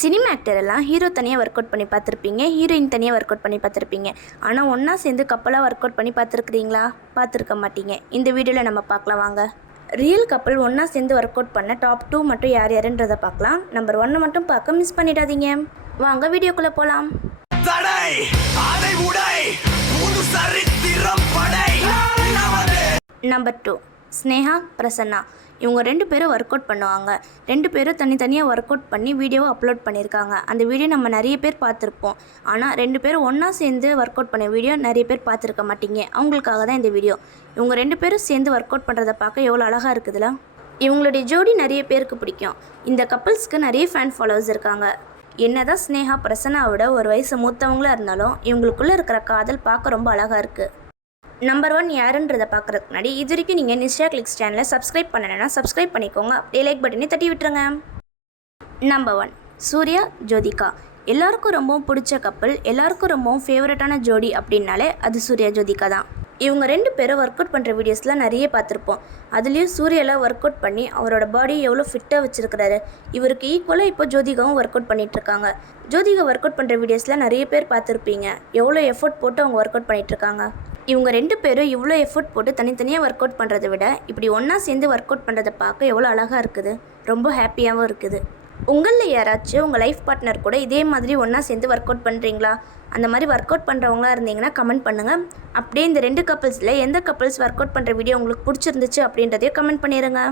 Cinema actor எல்லாம் hero தனியாக work out பண்ணி பார்த்துருப்பீங்க ஹீரோயின் தனியாக ஒர்க் அவுட் பண்ணி பார்த்துருப்பீங்க. ஆனால் ஒன்றா சேர்ந்து கப்பலாக ஒர்க் அவுட் பண்ணி பார்த்துருக்குறீங்களா? பார்த்துருக்க மாட்டீங்க. இந்த வீடியோவில் நம்ம பார்க்கலாம் வாங்க. ரியல் கப்பல் ஒன்றா சேர்ந்து ஒர்க் அவுட் பண்ண டாப் டூ மட்டும் யார் யாருன்றதை பார்க்கலாம். நம்பர் ஒன்னை மட்டும் பார்க்க மிஸ் பண்ணிடாதீங்க. வாங்க வீடியோக்குள்ளே போகலாம் நம்பர் டூ ஸ்னேகா பிரசன்னா. இவங்க ரெண்டு பேரும் ஒர்க் அவுட் பண்ணுவாங்க. ரெண்டு பேரும் தனித்தனியாக ஒர்க் அவுட் பண்ணி வீடியோவை அப்லோட் பண்ணியிருக்காங்க. அந்த வீடியோ நம்ம நிறைய பேர் பார்த்துருப்போம். ஆனால் ரெண்டு பேரும் ஒன்றா சேர்ந்து ஒர்க் அவுட் பண்ண வீடியோ நிறைய பேர் பார்த்துருக்க மாட்டீங்க. அவங்களுக்காக தான் இந்த வீடியோ இவங்க ரெண்டு பேரும் சேர்ந்து ஒர்க் அவுட் பண்ணுறத பார்க்க எவ்வளோ அழகாக இருக்குதுல? இவங்களுடைய ஜோடி நிறைய பேருக்கு பிடிக்கும். இந்த கப்பல்ஸ்க்கு நிறைய ஃபேன் ஃபாலோவர்ஸ் இருக்காங்க. என்னதான் ஸ்னேகா பிரசன்னாவோட ஒரு வயசு மூத்தவங்களாக இருந்தாலும் இவங்களுக்குள்ளே இருக்கிற காதல் பார்க்க ரொம்ப அழகாக இருக்குது நம்பர் ஒன் யாருன்றதை பார்க்குறதுக்கு முன்னாடி இது வரைக்கும் நீங்கள் நிஷா கிளிக்ஸ் சேனலை சப்ஸ்கிரைப் பண்ணலைன்னா சப்ஸ்கிரைப் பண்ணிக்கோங்க. அப்படியே லைக் பட்டனே தட்டி விட்டுருங்க. Number one Surya Jyothika. எல்லாருக்கும் ரொம்பவும் பிடிச்ச கப்பல் எல்லாருக்கும் ரொம்பவும் ஃபேவரட்டான ஜோடி அப்படின்னாலே அது சூர்யா ஜோதிகா தான். இவங்க ரெண்டு பேரும் ஒர்க் அவுட் பண்ணுற வீடியோஸ்லாம் நிறைய பார்த்துருப்போம். அதுலேயும் சூர்யாலாம் ஒர்க் அவுட் பண்ணி அவரோட பாடி எவ்வளோ ஃபிட்டாக வச்சுருக்கிறாரு. இவருக்கு ஈக்குவலாக இப்போ ஜோதிகாவும் ஒர்க் அவுட் பண்ணிகிட்ருக்காங்க ஜோதிகா ஒர்க் அவுட் பண்ணுற வீடியோஸ்லாம் நிறைய பேர் பார்த்துருப்பீங்க. எவ்வளோ எஃபோர்ட் போட்டு அவங்க ஒர்க் அவுட் பண்ணிகிட்ருக்காங்க இவங்க ரெண்டு பேரும் இவ்வளோ எஃபோர்ட் போட்டு தனித்தனியாக ஒர்க் அவுட் பண்ணுறதை விட இப்படி ஒன்றா சேர்ந்து ஒர்க் அவுட் பண்ணுறதை பார்க்க எவ்வளோ அழகாக இருக்குது. ரொம்ப ஹாப்பியாகவும் இருக்குது. உங்களில் யாராச்சும் உங்கள் லைஃப் பார்ட்னர் கூட இதே மாதிரி ஒன்றா சேர்ந்து ஒர்க் அவுட் பண்ணுறீங்களா அந்த மாதிரி ஒர்க் அவுட் பண்ணுறவங்களா இருந்தீங்கன்னா கமெண்ட் பண்ணுங்கள் அப்படியே இந்த ரெண்டு கப்பல்ஸில் எந்த கப்பல்ஸ் ஒர்க் அவுட் பண்ணுற வீடியோ உங்களுக்கு பிடிச்சிருந்துச்சு அப்படின்றதையும் கமெண்ட் பண்ணிடுங்க